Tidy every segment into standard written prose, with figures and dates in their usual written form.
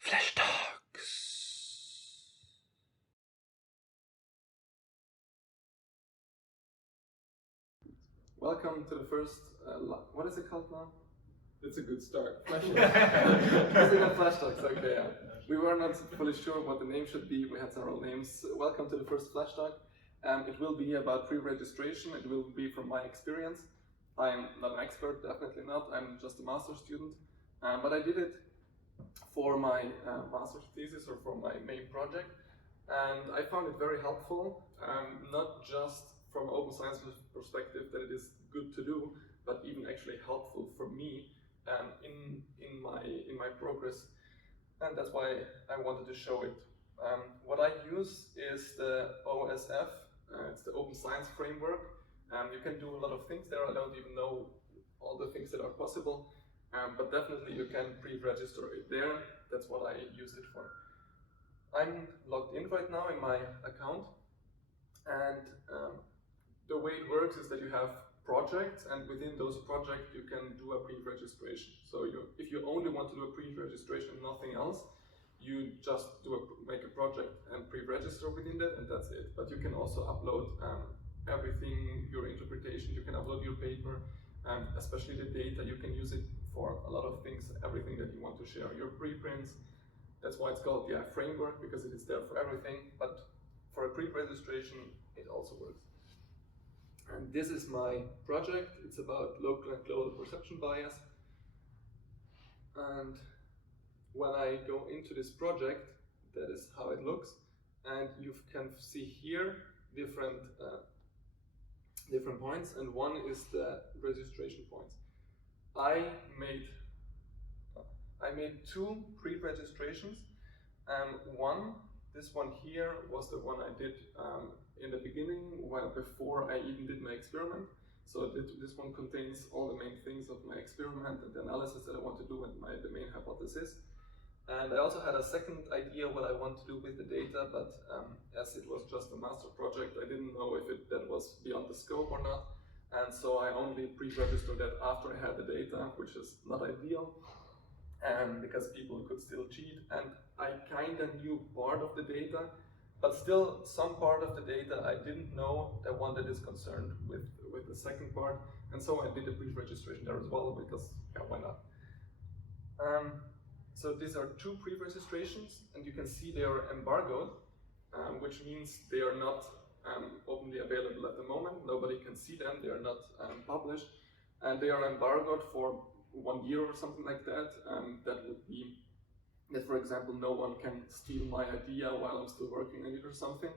Flash Talks. Welcome to the first, what is it called now? It's a good start. Flash Talks. Flash Talks, okay, yeah. We were not fully sure what the name should be. We had several names. Welcome to the first Flash Talk. It will be about pre-registration. It will be from my experience. I'm not an expert, definitely not. I'm just a master's student. But I did it for my master's thesis or for my main project. And I found it very helpful, not just from an open science perspective that it is good to do, but even actually helpful for me in my progress. And that's why I wanted to show it. What I use is the OSF, it's the Open Science Framework. You can do a lot of things there. I don't even know all the things that are possible, but definitely you can pre-register it there. That's what I used it for. I'm logged in right now in my account, and the way it works is that you have projects, and within those projects you can do a pre-registration. So if you only want to do a pre-registration, nothing else, you just make a project and pre-register within that, and that's it. But you can also upload everything, your interpretation, you can upload your paper, especially the data. You can use it for a lot of things, everything that you want to share, your preprints. That's why it's called the Yaap framework, because it is there for everything, but for a pre-registration, it also works. And this is my project. It's about local and global perception bias. And when I go into this project, that is how it looks. And you can see here different points, and one is the registration points. I made two pre-registrations. This one here was the one I did in the beginning, before I even did my experiment. So this one contains all the main things of my experiment and the analysis that I want to do and the main hypothesis. And I also had a second idea what I want to do with the data, but as it was just a master project, I didn't know if that was beyond the scope or not. And so I only pre-registered that after I had the data, which is not ideal. Because people could still cheat, and I kind of knew part of the data, but still some part of the data I didn't know, the one that is concerned with the second part, and so I did a pre-registration there as well, because yeah, why not? So these are two pre-registrations, and you can see they are embargoed, which means they are not openly available at the moment. Nobody can see them, they are not published, and they are embargoed for 1 year or something like that. That would be that, for example, no one can steal my idea while I'm still working on it or something,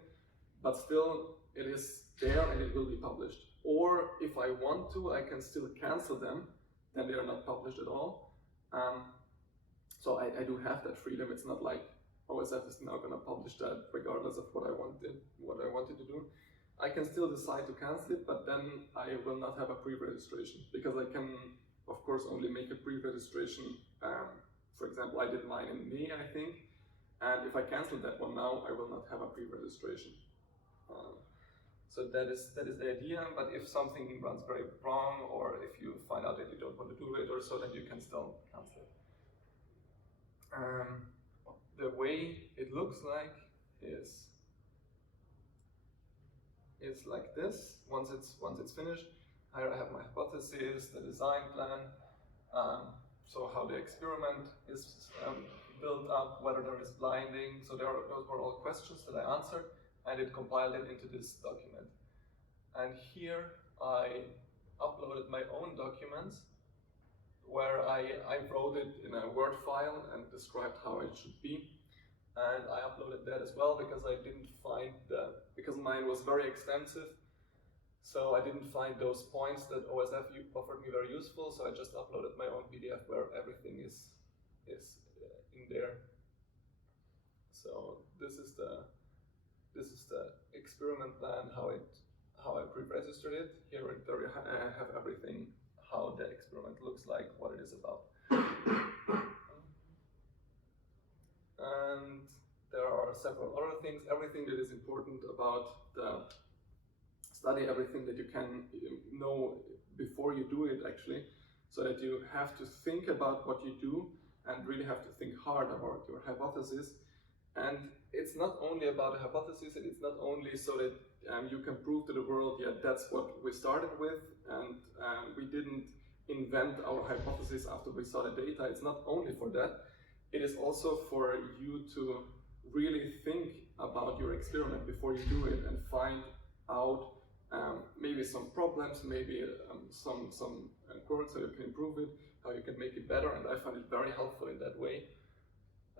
but still it is there and it will be published. Or if I want to, I can still cancel them, then they are not published at all. So I do have that freedom. It's not like OSF is now going to publish that regardless of what I wanted to do. I can still decide to cancel it, but then I will not have a pre-registration, because I can, of course, only make a pre-registration. For example, I did mine in May, I think, and if I cancel that one now, I will not have a pre-registration. So that is the idea. But if something runs very wrong, or if you find out that you don't want to do it or so, then you can still cancel it. The way it looks like is like this. Once it's finished, here I have my hypothesis, the design plan, so how the experiment is built up, whether there is blinding. So those were all questions that I answered, and it compiled it into this document. And here I uploaded my own documents, where I wrote it in a Word file and described how it should be. And I uploaded that as well, because I didn't find because mine was very extensive, so I didn't find those points that OSF offered me very useful. So I just uploaded my own PDF where everything is in there. So this is the experiment plan, how I pre-registered it. Here I have everything, how the experiment looks like, what it is about. And there are several other things, everything that is important about the study, everything that you can know before you do it, actually, so that you have to think about what you do and really have to think hard about your hypothesis. And it's not only about a hypothesis, and it's not only so that you can prove to the world, yeah, that's what we started with, and we didn't invent our hypothesis after we saw the data. It's not only for that, it is also for you to really think about your experiment before you do it and find out maybe some problems, maybe some quirks, how you can improve it, how you can make it better, and I find it very helpful in that way,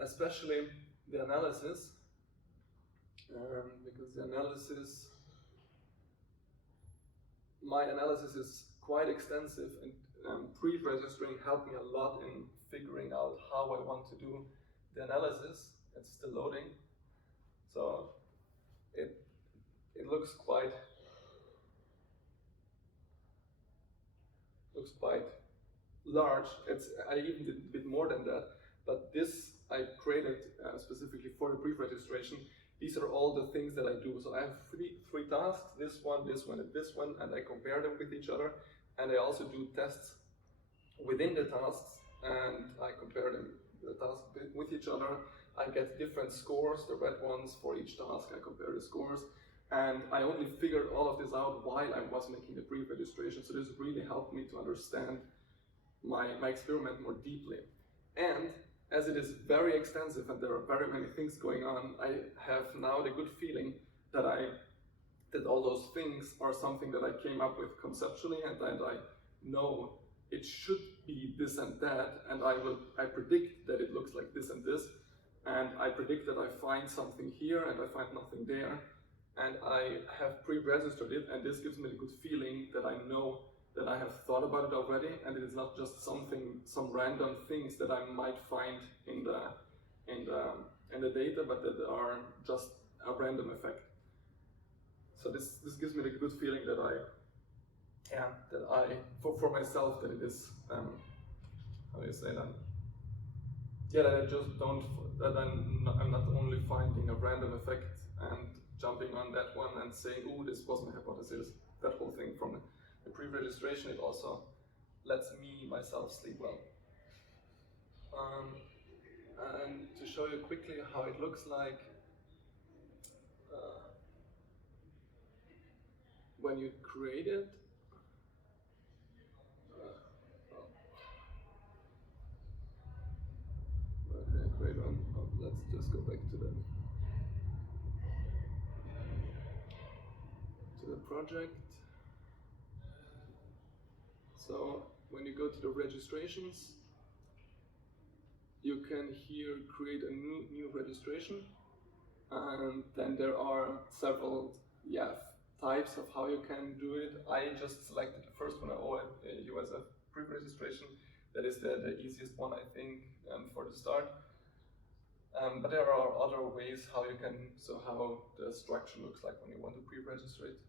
especially the analysis, because the analysis, my analysis is quite extensive, and pre-registering helped me a lot in figuring out how I want to do the analysis. It's still loading, so it looks quite large. I even did a bit more than that, but this I created specifically for the pre-registration. These are all the things that I do. So I have three tasks, this one, and this one, and I compare them with each other. And I also do tests within the tasks, and I compare them, the tasks with each other. I get different scores, the red ones for each task, I compare the scores. And I only figured all of this out while I was making the pre-registration. So this really helped me to understand my experiment more deeply. And as it is very extensive and there are very many things going on, I have now the good feeling that all those things are something that I came up with conceptually, and that I know it should be this and that, and I predict that it looks like this and this, and I predict that I find something here and I find nothing there, and I have pre-registered it, and this gives me a good feeling that I know that I have thought about it already, and it is not just some random things that I might find in the data, but that are just a random effect. So this gives me the good feeling that for myself, that it is how do you say that? Yeah, that I just don't, that I'm not only finding a random effect and jumping on that one and saying, oh, this was my hypothesis. That whole thing from the pre-registration, it also lets me myself sleep well. And to show you quickly how it looks like when you create it. Okay, create one. Oh, let's just go back to the project. So when you go to the registrations, you can here create a new registration, and then there are several types of how you can do it. I just selected the first one, you as a pre-registration. That is the easiest one, I think, for the start. But there are other ways how you can, how the structure looks like when you want to pre-register it.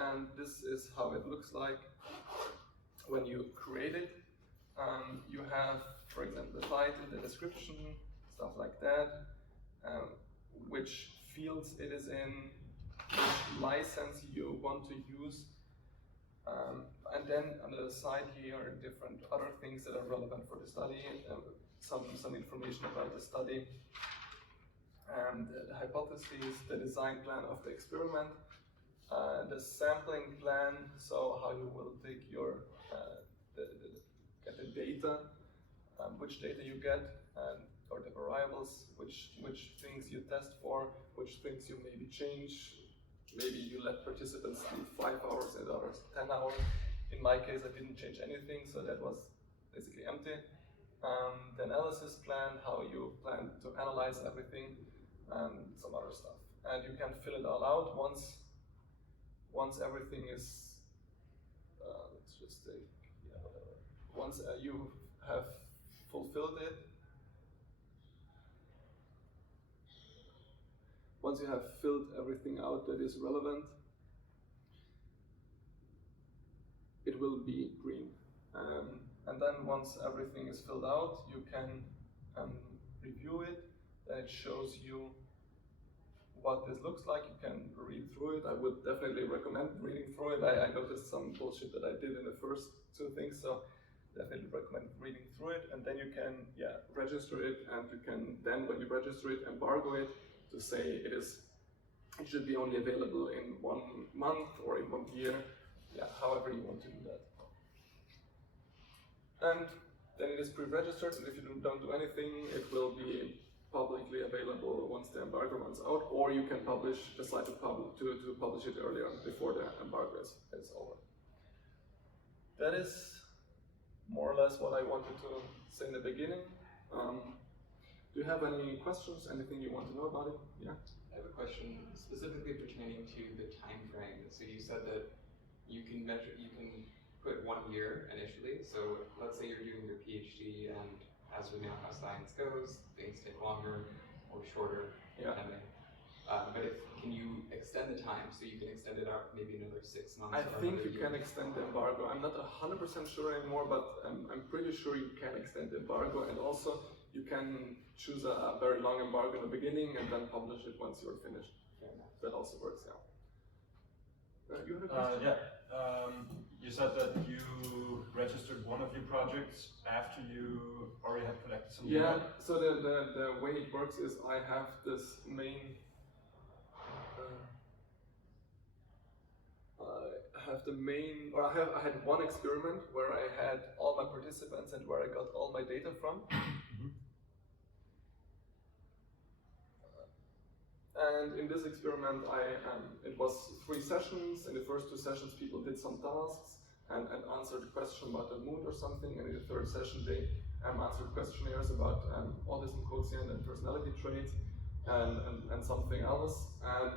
And this is how it looks like when you create it. You have, for example, the title, the description, stuff like that, which fields it is in, which license you want to use, and then on the side here are different other things that are relevant for the study, some information about the study, and the hypotheses, the design plan of the experiment, the sampling plan, so how you will take your get the data, which data you get, or the variables, which things you test for, which things you maybe change. Maybe you let participants sleep 5 hours and others 10 hours. In my case, I didn't change anything, so that was basically empty. The analysis plan, how you plan to analyze everything, and some other stuff. And you can fill it all out once everything is, let's just say, whatever. Once you have fulfilled it, once you have filled everything out that is relevant, it will be green. And then once everything is filled out, you can review it. Then it shows you what this looks like. You can read through through it. I would definitely recommend reading through it. I noticed some bullshit that I did in the first two things, so definitely recommend reading through it. And then you can register it, and you can then, when you register it, embargo it to say it should be only available in 1 month or in 1 year, however you want to do that. And then it is pre-registered, and if you don't do anything, it will be publicly available once the embargo runs out, or you can decide to publish it earlier before the embargo is over. That is more or less what I wanted to say in the beginning. Do you have any questions? Anything you want to know about it? Yeah. I have a question specifically pertaining to the time frame. So you said that you can put 1 year initially. So let's say you're doing your PhD, and as we know how science goes, things take longer or shorter, depending. But can you extend the time, so you can extend it out maybe another 6 months? I think you can extend the embargo. I'm not 100% sure anymore, but I'm pretty sure you can extend the embargo, and also you can choose a very long embargo in the beginning and then publish it once you're finished. That also works, you had a question? You said that you registered one of your projects after you already had collected some data. So the way it works is I have this main I had one experiment where I had all my participants and where I got all my data from. And in this experiment, it was 3 sessions. In the first 2 sessions, people did some tasks and answered a question about the mood or something. And in the 3rd session, they answered questionnaires about autism quotient and personality traits and something else. And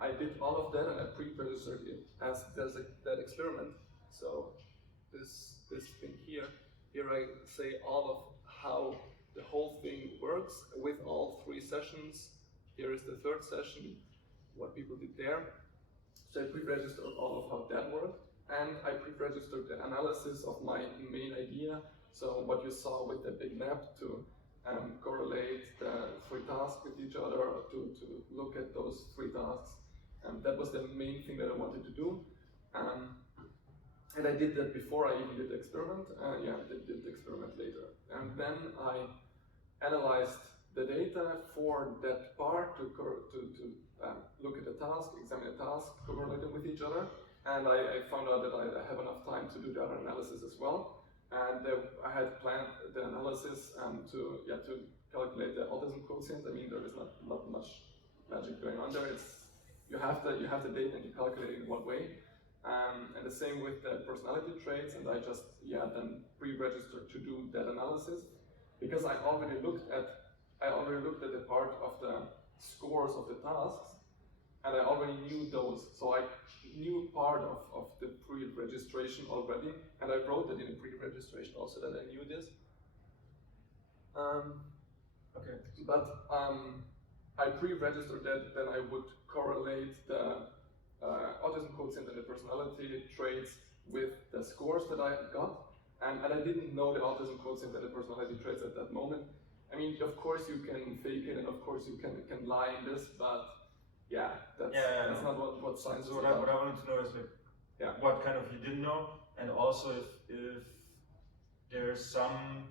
I did all of that, and I pre-registered it as that experiment. So this thing here I say all of how the whole thing works with all 3 sessions. Here is the 3rd session, what people did there. So I pre-registered all of how that worked, and I pre-registered the analysis of my main idea. So what you saw with the big map to correlate the 3 tasks with each other, or to look at those 3 tasks. That was the main thing that I wanted to do. And I did that before I even did the experiment. I did the experiment later. And then I analyzed the data for that part to look at the task, examine the task, correlate them with each other. And I found out that I have enough time to do the other analysis as well. And I had planned the analysis to calculate the autism quotient. I mean, there is not much magic going on there. You have the data and you calculate it in one way. And the same with the personality traits. And I just then pre-registered to do that analysis, because I already looked at the part of the scores of the tasks, and I already knew those. So I knew part of the pre-registration already, and I wrote that in the pre-registration also that I knew this. Okay. But I pre-registered that, then I would correlate the autism quotient and the personality traits with the scores that I got, and I didn't know the autism quotient and the personality traits at that moment. I mean, of course you can fake it, and of course you can lie in this, but that's not what science is about. What I wanted to know is what kind of you didn't know, and also if there's some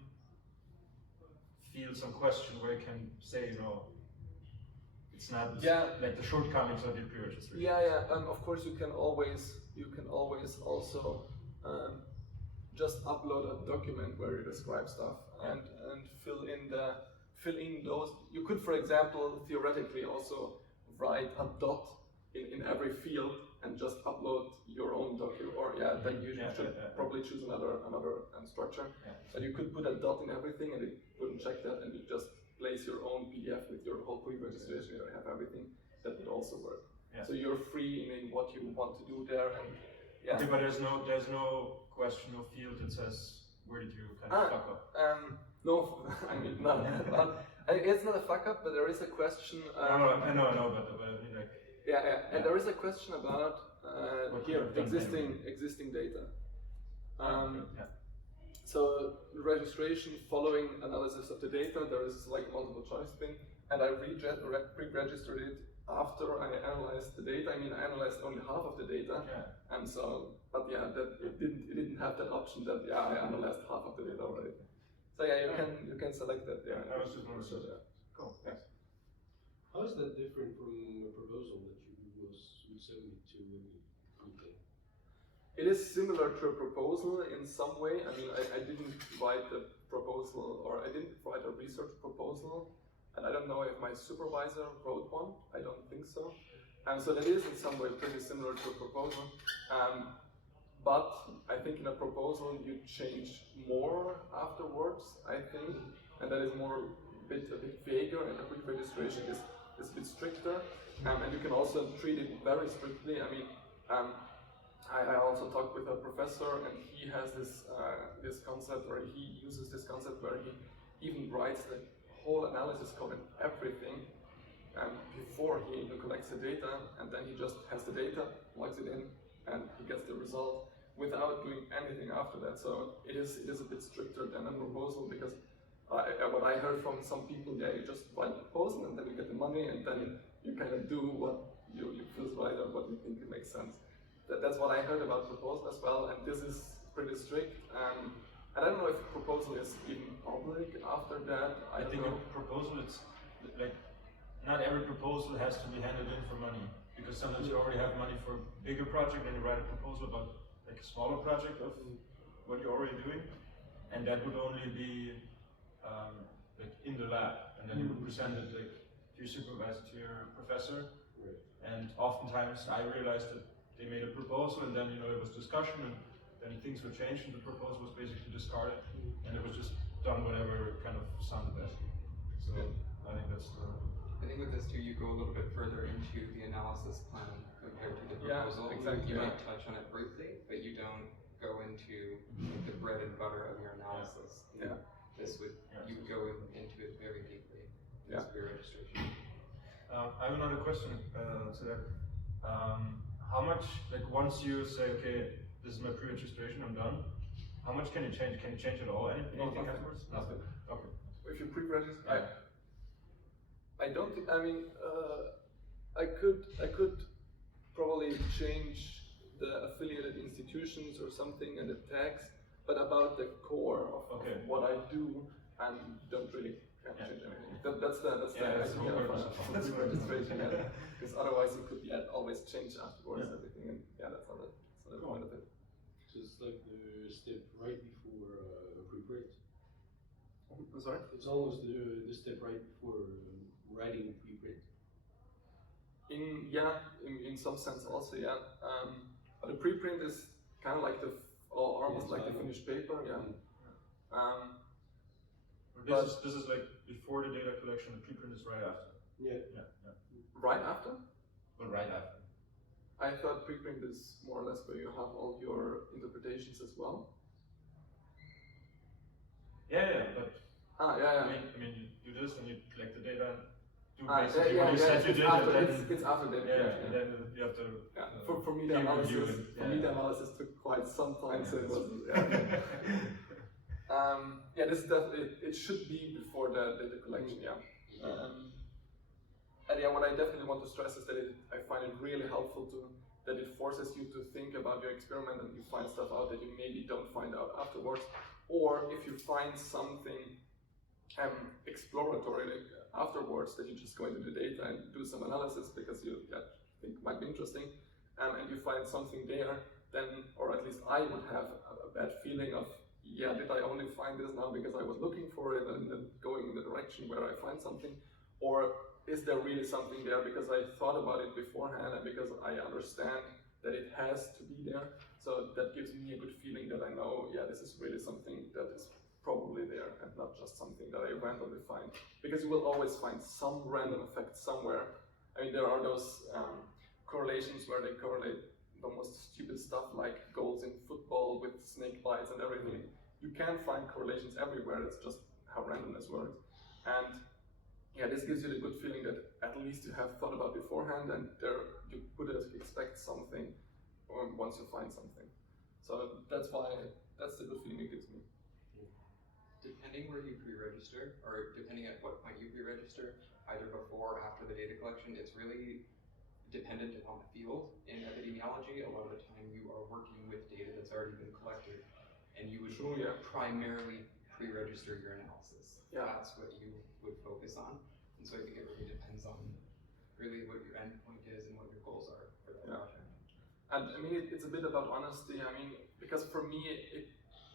field, some question where you can say, it's not like the shortcomings of your pre-registration. Of course you can always also just upload a document where you describe stuff and fill in those. You could, for example, theoretically also write a dot in every field and just upload your own document, or then you should probably choose another structure. But you could put a dot in everything and it wouldn't check that, and you just place your own PDF with your whole pre-registration. You have everything. That would also work. So you're free in what you want to do there. And, okay, but there's no question or field that says where did you kind of fuck up? No, I mean no. It's not a fuck up, but there is a question. I know, but I mean like. And there is a question about existing data. So registration following analysis of the data, there is like a multiple choice thing, and I pre-registered it after I analyzed the data. I mean, I analyzed only half of the data, and so, but yeah, that it didn't have that option that I analyzed half of the data already. So yeah, you can select that. Yeah, I was just wondering. So, yeah. Cool. Thanks. How is that different from a proposal that you would submit to Myka? It is similar to a proposal in some way. I mean, I didn't write a proposal, or I didn't write a research proposal, and I don't know if my supervisor wrote one. I don't think so. So that is in some way pretty similar to a proposal. But I think in a proposal you change more afterwards, I think, and that is more a bit vaguer, and the pre-registration is a bit stricter, and you can also treat it very strictly. I mean, I also talked with a professor, and he has this concept, or he uses this concept where he even writes the whole analysis code and everything before he even collects the data, and then he just has the data, plugs it in, and he gets the result without doing anything after that. So it is a bit stricter than a proposal, because what I heard from some people, yeah, you just write a proposal and then you get the money, and then you kind of do what you feel right or what you think it makes sense. That's what I heard about proposal as well, and this is pretty strict. And I don't know if proposal is even public after that. I think a proposal, it's like, not every proposal has to be handed in for money, because sometimes you already have money for a bigger project and you write a proposal about like a smaller project of what you're already doing, and that would only be like in the lab, and then you would present it like to your supervisor, to your professor. And oftentimes I realized that they made a proposal, and then it was discussion, and then things were changed, and the proposal was basically discarded, and it was just done whatever kind of sounded best. So I think that's the. I think with this too, you go a little bit further into the analysis plan compared to the proposal. Yeah, exactly. You might touch on it briefly, but you don't go into the bread and butter of your analysis. Yeah. This would, you would go into it very deeply. Yeah. Preregistration. I have another question to that. How much, like once you say, okay, this is my pre-registration, I'm done, how much can you change? Can you change it all? Anything afterwards? Nothing. Okay. If you pre-register, I don't think, I mean, I could probably change the affiliated institutions or something and the tags, but about the core of what I do, and don't really change anything. That's the registration, because otherwise you could always change afterwards everything, and that's not the point of it. So it's like the step right before preprint. I'm sorry? It's almost the step right before writing preprint. In some sense also, yeah. But the preprint is kind of like almost like the finished paper, This is like before the data collection. The preprint is right after. Yeah. Right after? But right after. I thought preprint is more or less where you have all your interpretations as well. But. Yeah. I mean, you do this and you collect the data. Do It's after that. and Yeah. then you have to. For me, the analysis took quite some time, so it was. This is definitely, it should be before the data collection, and what I definitely want to stress is that I find it really helpful that it forces you to think about your experiment, and you find stuff out that you maybe don't find out afterwards, or if you find something exploratory afterwards, that you just go into the data and do some analysis because you think it might be interesting, and you find something there, then, or at least I would have a bad feeling of, did I only find this now because I was looking for it and then going in the direction where I find something? Or is there really something there because I thought about it beforehand and because I understand that it has to be there? So that gives me a good feeling that I know, this is really something that is probably there and not just something that I randomly find. Because you will always find some random effect somewhere. I mean, there are those correlations where they correlate the most stupid stuff like goals in football with snake bites and everything. You can find correlations everywhere, it's just how randomness works. And this gives you the good feeling that at least you have thought about beforehand, and you could expect something once you find something. So that's the good feeling it gives me. Depending where you pre-register, or depending at what point you pre-register, either before or after the data collection. It's really dependent upon the field. In epidemiology, a lot of the time you are working with data that's already been collected, and you would primarily pre-register your analysis. Yeah. That's what you would focus on. And so I think it really depends on really what your endpoint is and what your goals are for that project. And I mean, it's a bit about honesty. I mean, because for me, it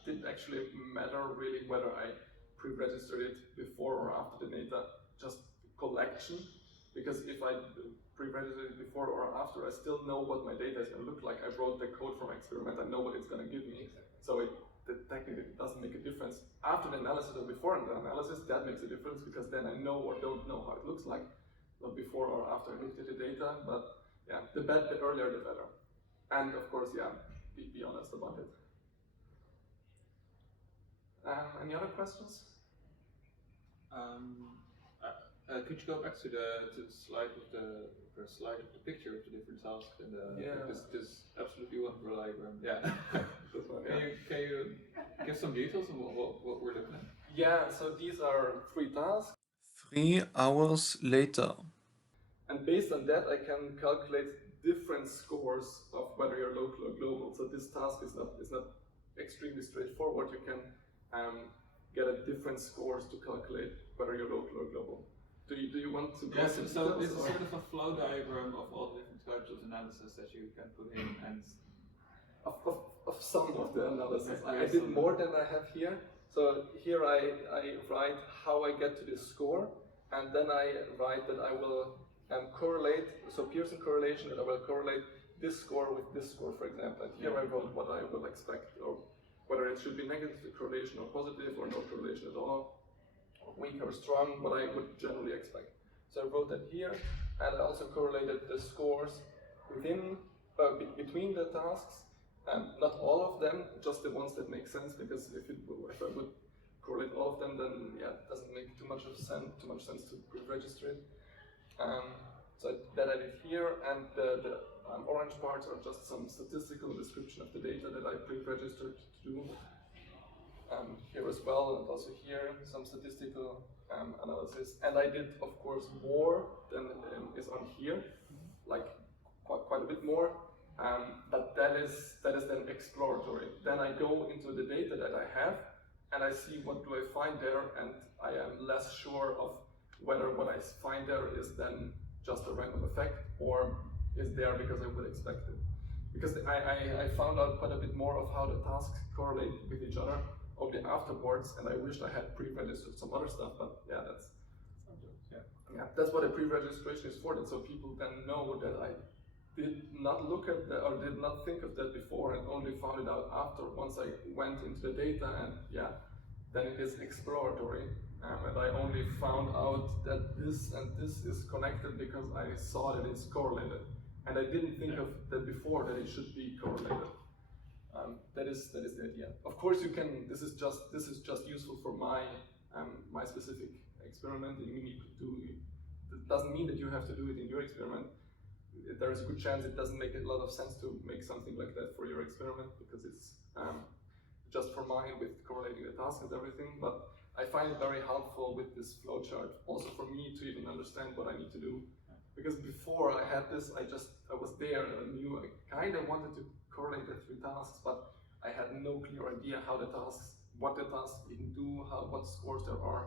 didn't actually matter really whether I pre-registered it before or after the data, just collection. Because if I pre-registered it before or after, I still know what my data is going to look like. I wrote the code for my experiment, I know what it's going to give me. Exactly. So technically it doesn't make a difference. After the analysis or before the analysis, that makes a difference because then I know or don't know how it looks like. Not before or after I looked at the data, but yeah, the earlier the better. And of course, yeah, be honest about it. Any other questions? Could you go back to the slide with the picture of the different tasks and this absolutely wonderful diagram? Yeah. This one, Can you give some details on what we're looking at? Yeah, so these are 3 tasks. 3 hours later. And based on that, I can calculate different scores of whether you're local or global. So this task is not extremely straightforward. You can get a different scores to calculate whether you're local or global. Do you want to go Yes, into so details, this is or? sort of a flow diagram of all the different types of analysis that you can put in and Of some of the analysis. Yeah, I did more than I have here. So here I write how I get to this score, and then I write that I will correlate, so Pearson correlation, that I will correlate this score with this score, for example. And here I wrote what I will expect, or whether it should be negative correlation or positive or no correlation at all, or weak or strong, what I would generally expect. So I wrote that here, and I also correlated the scores within, between the tasks. Not all of them, just the ones that make sense, because if I would correlate all of them, then yeah, it doesn't make too much sense to pre-register it. So that I did here, and the orange parts are just some statistical description of the data that I pre-registered to do. Here as well, and also here, some statistical analysis. And I did, of course, more than is on here, like quite a bit more. But that is then exploratory. Then I go into the data that I have, and I see what do I find there, and I am less sure of whether what I find there is then just a random effect or is there because I would expect it. Because I found out quite a bit more of how the tasks correlate with each other only afterwards, and I wished I had pre-registered some other stuff, but yeah, that's what a pre-registration is for, that so people then know that I did not look at that or did not think of that before and only found it out after, once I went into the data, and yeah, then it is exploratory. And I only found out that this and this is connected because I saw that it's correlated. And I didn't think of that before, that it should be correlated. That is the idea. Of course, you can. This is just useful for my specific experiment. It doesn't mean that you have to do it in your experiment. There is a good chance it doesn't make a lot of sense to make something like that for your experiment, because it's just for mine with correlating the tasks and everything. But I find it very helpful with this flowchart, also for me to even understand what I need to do. Because before I had this, I was there and I knew I kind of wanted to correlate the 3 tasks, but I had no clear idea what the tasks even do, what scores there are.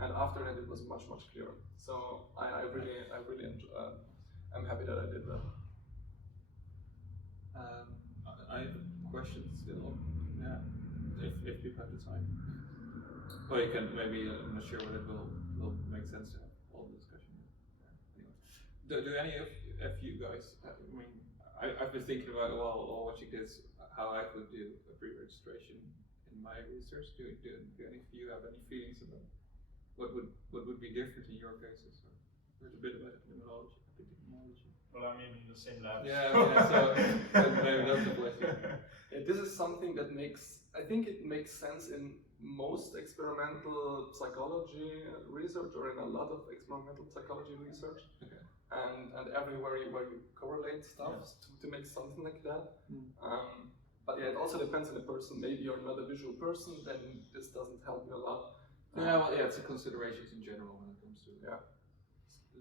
And after that, it was much clearer. So I'm happy that I did that. I have a question still. Yeah, if you have the time. Well, you can maybe. I'm not sure whether it will make sense to have all the discussion. Yeah. Anyway, do any of you guys? I mean, I've been thinking about while watching this how I could do a pre-registration in my research. Do any of you have any feelings about what would be different in your cases? Or a bit about epidemiology. Well, I mean, in the same lab. Yeah, so maybe that's the question. Yeah, this is something that I think it makes sense in most experimental psychology research, or in a lot of experimental psychology research. Okay. And everywhere where you correlate stuff to make something like that. But yeah, it also depends on the person. Maybe you're not a visual person, then this doesn't help you a lot. Yeah, well, yeah, it's a considerations in general when it comes to yeah.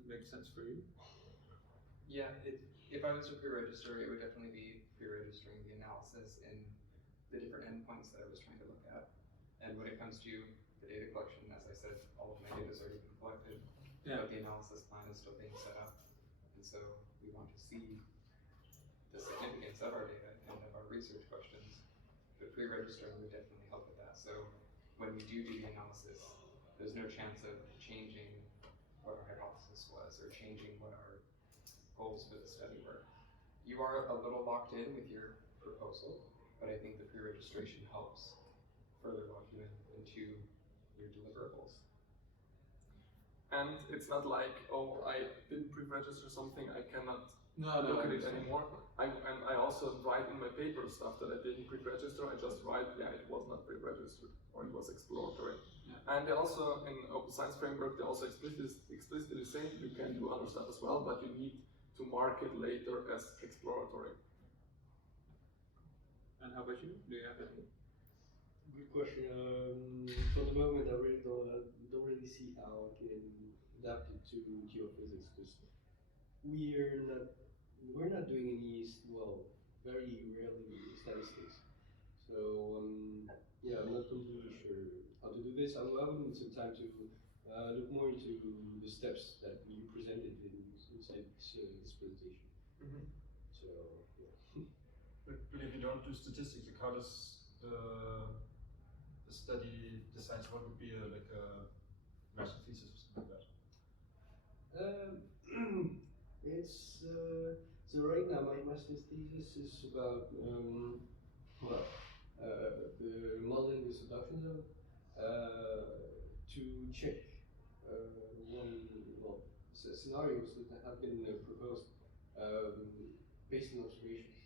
make sense for you? Yeah, if I was to pre-register, it would definitely be pre-registering the analysis in the different endpoints that I was trying to look at. And when it comes to the data collection, as I said, all of my data has already been collected, but the analysis plan is still being set up. And so we want to see the significance of our data and of our research questions. But pre-registering would definitely help with that. So when we do the analysis, there's no chance of changing what our hypothesis was or changing what our goals for the study were. You are a little locked in with your proposal, but I think the pre-registration helps further lock you into your deliverables. And it's not like, oh, I didn't pre-register something, I cannot No, look at it anymore. I also write in my paper stuff that I didn't pre-register, I just write, yeah, it was not pre-registered, or it was exploratory. Yeah. And they also, in Open Science Framework, they also explicitly say you can do other stuff as well, but you need to mark it later as exploratory. And how about you? Do you have any? Good question. For the moment, I really don't really see how I can adapt it to geophysics, because we're not doing any, well, very rarely statistics. So yeah, I'm not completely sure how to do this. I would need some time to look more into the steps that you presented inside this presentation. Mm-hmm. So yeah. But if you don't do statistics, like how does the study decides what would be like a master thesis or something like that? It's so right now my master's thesis is about the modeling the subduction zone to check scenarios that have been proposed based on observations.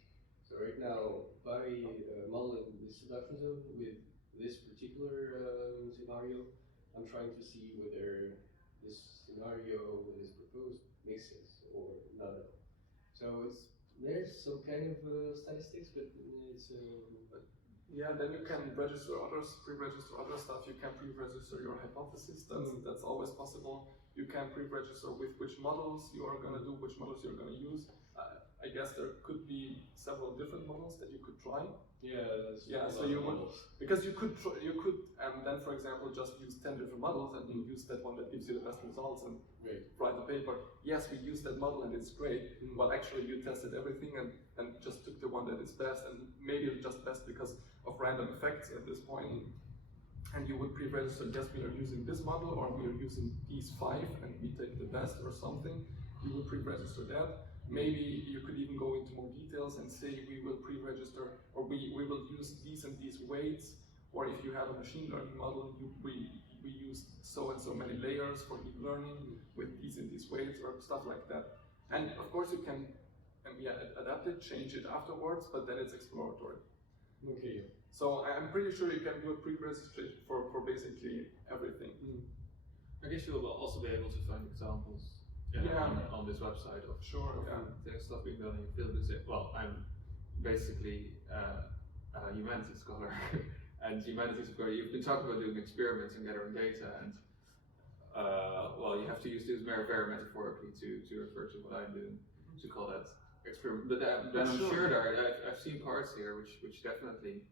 So right now, by modeling the subduction zone with this particular scenario, I'm trying to see whether this scenario that is proposed makes sense or not at all. So there's some kind of statistics, but it's yeah, then you can register others, pre-register other stuff. You can pre-register your hypothesis. That's always possible. You can pre-register with which models you are going to do, which models you're going to use. I guess there could be several different models that you could try. yeah. So you would, because you could then, for example, just use 10 different models and you use that one that gives you the best results and write a paper. Yes, we use that model and it's great, but actually you tested everything and just took the one that is best, and maybe it's just best because of random effects at this point. And you would pre-register, yes, we are using this model, or we are using these 5 and we take the best or something. You would pre-register that. Maybe you could even go into more details and say we will pre-register, or we will use these and these weights, or if you have a machine learning model, we use so and so many layers for deep learning with these and these weights, or stuff like that. And of course you can adapt it, change it afterwards, but then it's exploratory. Okay. So I'm pretty sure you can do a pre-registration for basically everything. I guess you will also be able to find examples on this website of there's stuff being done in your field. Well, I'm basically a humanities scholar, and humanities scholar, you've been talking about doing experiments and gathering data, and well, you have to use this very metaphorically to refer to what I'm doing, to call that experiment. But then I'm sure I've seen parts here which definitely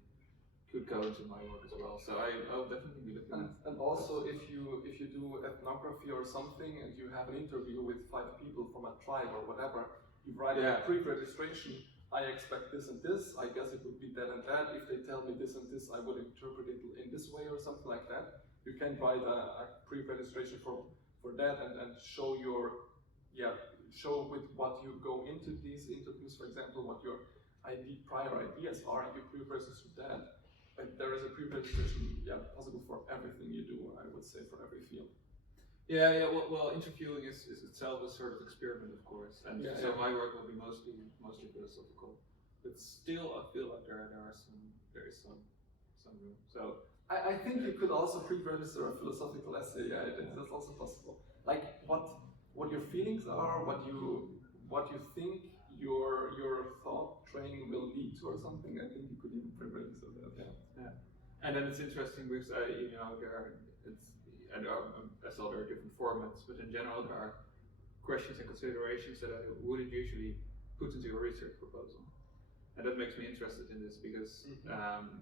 could go into my work as well. So I'll definitely be looking at. And also, if you do ethnography or something, and you have an interview with 5 people from a tribe or whatever, you write a pre-registration. I expect this and this. I guess it would be that and that. If they tell me this and this, I would interpret it in this way or something like that. You can write a pre-registration for that and show show with what you go into these interviews. For example, what your prior ideas are, and you pre-register that. But there is a pre-registration, possible for everything you do, I would say, for every field. Yeah. Well, interviewing is itself a sort of experiment, of course, and so my work will be mostly philosophical. But still, I feel like there is some room. So I think you could also pre-register a philosophical essay. Yeah, that's also possible. Like what your feelings are, what you think your thought train will lead to or something. I think you could even pre-register that. Yeah. And then it's interesting because I saw there are different formats, but in general there are questions and considerations that I wouldn't usually put into a research proposal. And that makes me interested in this because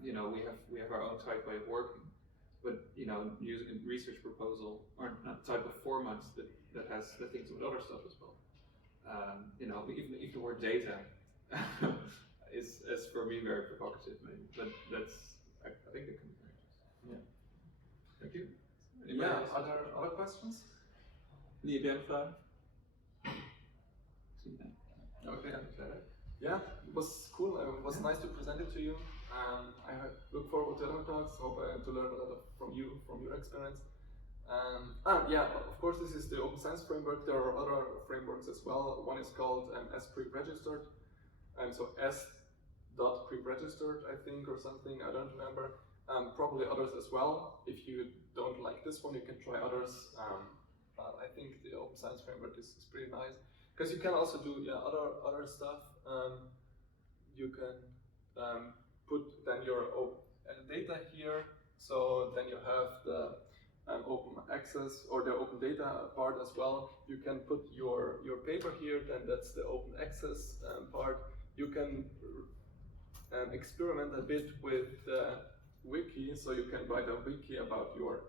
you know, we have our own type way of working, but you know, using a research proposal or a type of format that has the things with other stuff as well. You know, even the word data is for me very provocative, maybe, but I think it can be very interesting. Yeah. Thank you. Anybody else? Are there other questions? Heb jij een vraag? Okay. Yeah, it was cool. It was nice to present it to you. I look forward to other talks. Hope to learn a lot from you, from your experience. Yeah, of course, this is the Open Science Framework. There are other frameworks as well. One is called as preregistered, so s.preregistered, I think, or something. I don't remember. Probably others as well. If you don't like this one, you can try others. I think the Open Science Framework is pretty nice because you can also do other stuff. You can put then your data here. So then you have the open access or the open data part as well. You can put your paper here, then that's the open access part. You can experiment a bit with the wiki, so you can write a wiki about your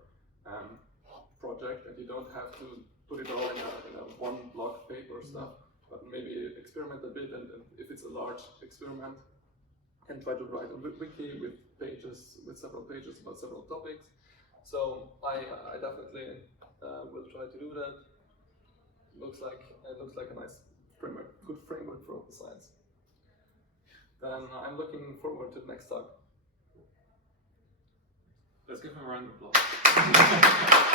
project, and you don't have to put it all in a one block paper stuff, but maybe experiment a bit, and if it's a large experiment, and try to write a wiki with several pages about several topics. So I definitely will try to do that. It looks like a nice framework, good framework for open science. Then I'm looking forward to the next talk. Let's give him a round of applause.